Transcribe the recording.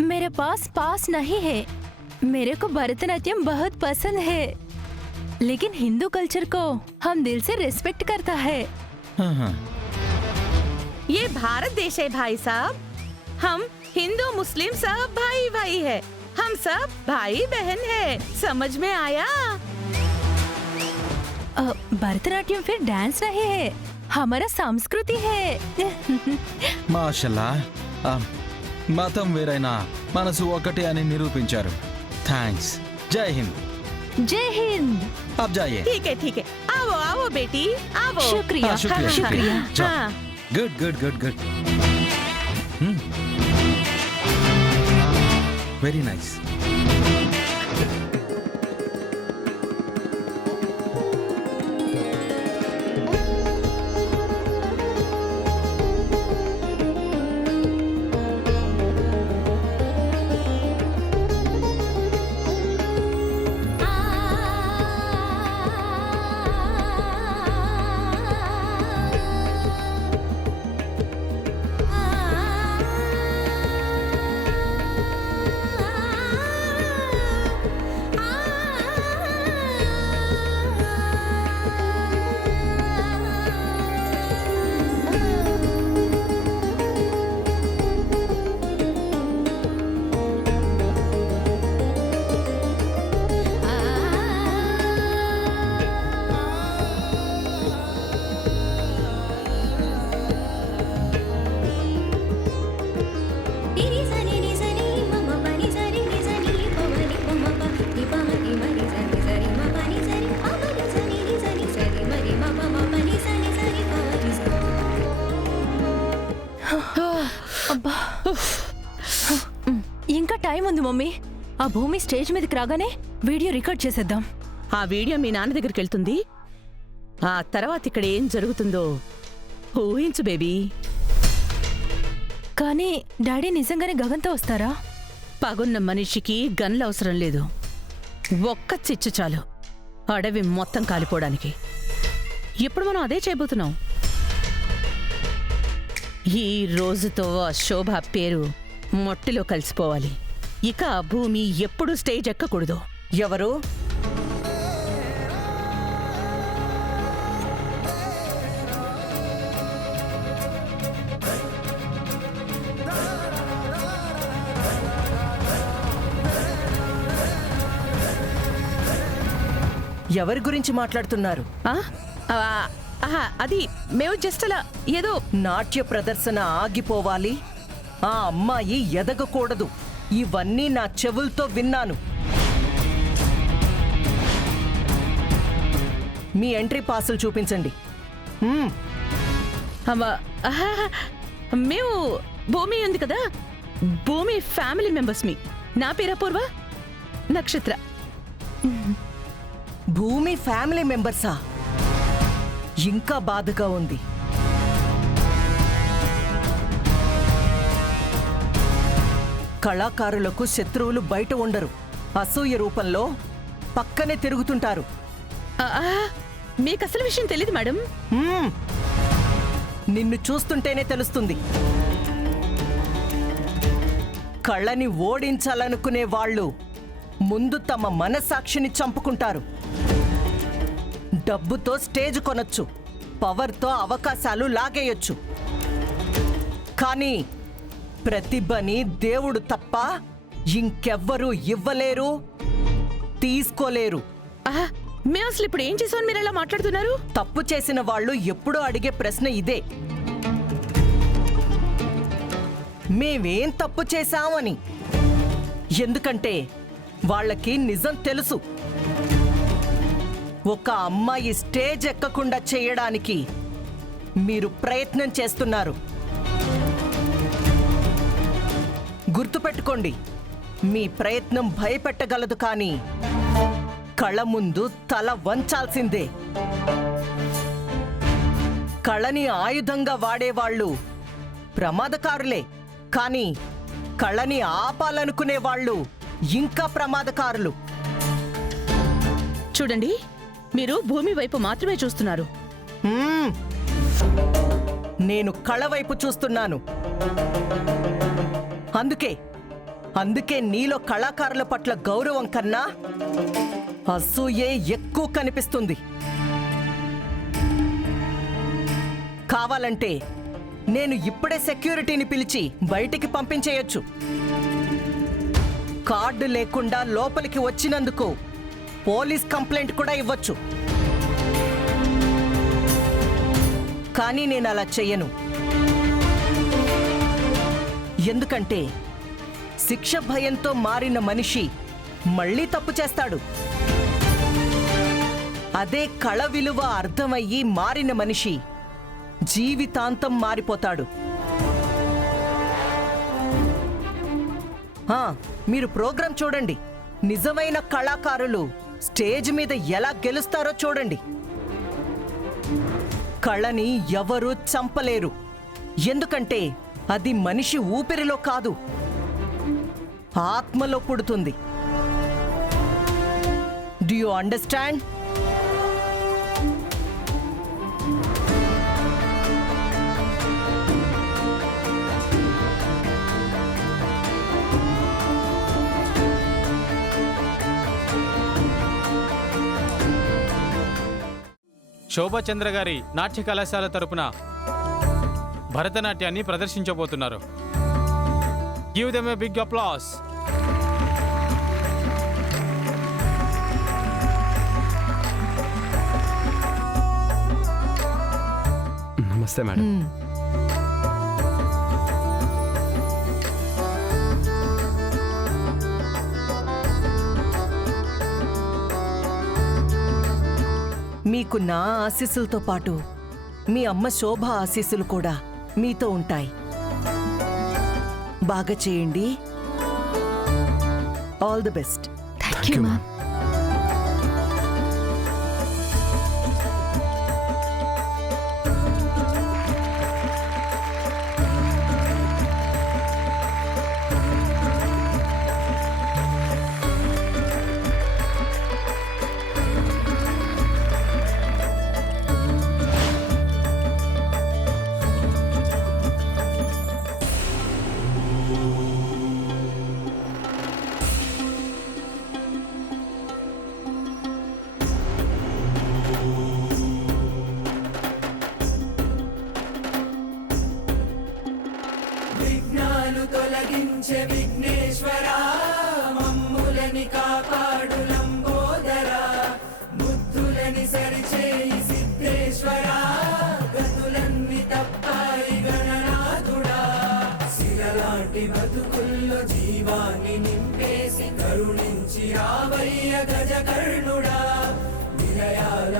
मेरे पास नहीं है। मेरे को भरतनाट्यम बहुत पसंद है, लेकिन हिंदू कल्चर को हम दिल से रिस्पेक्ट करता है। हाँ। ये भारत देश है भाई साहब। हम हिंदू मुस्लिम सब भाई भाई है। हम सब भाई बहन है। समझ में आया? भरतनाट्यम फिर डांस नहीं है, हमारा संस्कृति है। మాషల్లా మతం వేరైనా మనసు ఒకటే అని నిరూపించారు. థ్యాంక్స్. జై హింద్. जय हिंद। अब जाइए. ठीक है। आओ आओ बेटी आओ। शुक्रिया। हाँ, शुक्रिया, शुक्रिया। जाओ. हाँ। गुड. Very nice. ఇంకా టైం ఉంది మమ్మీ. ఆ భూమి స్టేజ్ మీదకి రాగానే వీడియో రికార్డ్ చేసేద్దాం. ఆ వీడియో మీ నాన్న దగ్గరికి వెళ్తుంది. ఆ తర్వాత ఇక్కడ ఏం జరుగుతుందో ఊహించు బేబీ. కానీ డాడీ నిజంగానే గగన్తో వస్తారా? పగున్న మనిషికి గన్లు అవసరం లేదు. ఒక్క చిచ్చు చాలు అడవి మొత్తం కాలిపోవడానికి. ఇప్పుడు మనం అదే చేయబోతున్నాం. ఈ రోజుతో ఆ శోభ పేరు మొట్టిలో కలిసిపోవాలి. ఇక ఆ భూమి ఎప్పుడు స్టేజ్ ఎక్కకూడదు. ఎవరు? ఎవరి గురించి మాట్లాడుతున్నారు? అది మేము జస్ట్ అలా ఏదో నాట్య ప్రదర్శన ఆగిపోవాలి, ఆ అమ్మాయి ఎదగకూడదు, ఇవన్నీ నా చెవులతో విన్నాను. మీ ఎంట్రీ పాసులు చూపించండి. మేము భూమి ఉంది కదా, భూమి ఫ్యామిలీ మెంబర్స్. మీ నా పేరు అపూర్వ, నక్షత్ర. భూమి ఫ్యామిలీ మెంబర్సా? ఇంకా బాధగా ఉంది. కళాకారులకు శత్రువులు బయట ఉండరు, అసూయ రూపంలో పక్కనే తిరుగుతుంటారు. మీకు అసలు విషయం తెలీదు మేడం. నిన్ను చూస్తుంటేనే తెలుస్తుంది. కళని ఓడించాలనుకునే వాళ్ళు ముందు తమ మనస్సాక్షిని చంపుకుంటారు. డబ్బుతో స్టేజ్ కొనొచ్చు, పవర్తో అవకాశాలు లాగేయొచ్చు, కానీ ప్రతిభని దేవుడు తప్ప ఇంకెవ్వరూ ఇవ్వలేరు, తీసుకోలేరు. మేము అసలు ఇప్పుడు ఏం చేసామని మీరు ఎలా మాట్లాడుతున్నారు? తప్పు చేసిన వాళ్ళు ఎప్పుడూ అడిగే ప్రశ్న ఇదే, మేమేం తప్పు చేశామని. ఎందుకంటే వాళ్ళకి నిజం తెలుసు. ఒక అమ్మాయి స్టేజ్ ఎక్కకుండా చేయడానికి మీరు ప్రయత్నం చేస్తున్నారు. గుర్తుపెట్టుకోండి, మీ ప్రయత్నం భయపెట్టగలదు, కానీ కళ ముందు తల వంచాల్సిందే. కళని ఆయుధంగా వాడేవాళ్ళు ప్రమాదకారులే, కానీ కళని ఆపాలనుకునే వాళ్ళు ఇంకా ప్రమాదకారులు. చూడండి, మీరు భూమి వైపు మాత్రమే చూస్తున్నారు. నేను కళ వైపు చూస్తున్నాను. అందుకే అందుకే నీలో కళాకారుల పట్ల గౌరవం కన్నా అసూయే ఎక్కువ కనిపిస్తుంది. కావాలంటే నేను ఇప్పుడే సెక్యూరిటీని పిలిచి బయటికి పంపించేయొచ్చు. కార్డు లేకుండా లోపలికి వచ్చినందుకు పోలీస్ కంప్లైంట్ కూడా ఇవ్వచ్చు. కానీ నేను అలా చెయ్యను. ఎందుకంటే శిక్ష భయంతో మారిన మనిషి మళ్ళీ తప్పు చేస్తాడు. అదే కళ విలువ అర్థమయ్యి మారిన మనిషి జీవితాంతం మారిపోతాడు. మీరు ప్రోగ్రాం చూడండి. నిజమైన కళాకారులు స్టేజ్ మీద ఎలా గెలుస్తారో చూడండి. కళని ఎవరూ చంపలేరు. ఎందుకంటే అది మనిషి ఊపిరిలో కాదు, ఆత్మలో పుడుతుంది. Do you understand? శోభచంద్ర గారి నాట్య కళాశాల తరపున భరతనాట్యాన్ని ప్రదర్శించబోతున్నారు. Give them a big applause. నమస్తే మేడం. మీకు నా ఆశీస్సులతో పాటు మీ అమ్మ శోభ ఆశీస్సులు కూడా మీతో ఉంటాయి. బాగా చేయండి. All the best. Thank you ma'am. విఘ్నాలు తొలగించే విఘ్నేశ్వరా, మమ్ములని కాపాడు లంబోదరా, బుద్ధులని సరిచేయి సిద్ధేశ్వరా, గతులన్నీ తప్పాయి గణనాథుడా, శిలలాంటి బతుకుల్లో జీవాన్ని నింపేసి కరుణించి రావయ్య గజకర్ణుడా, విలయాల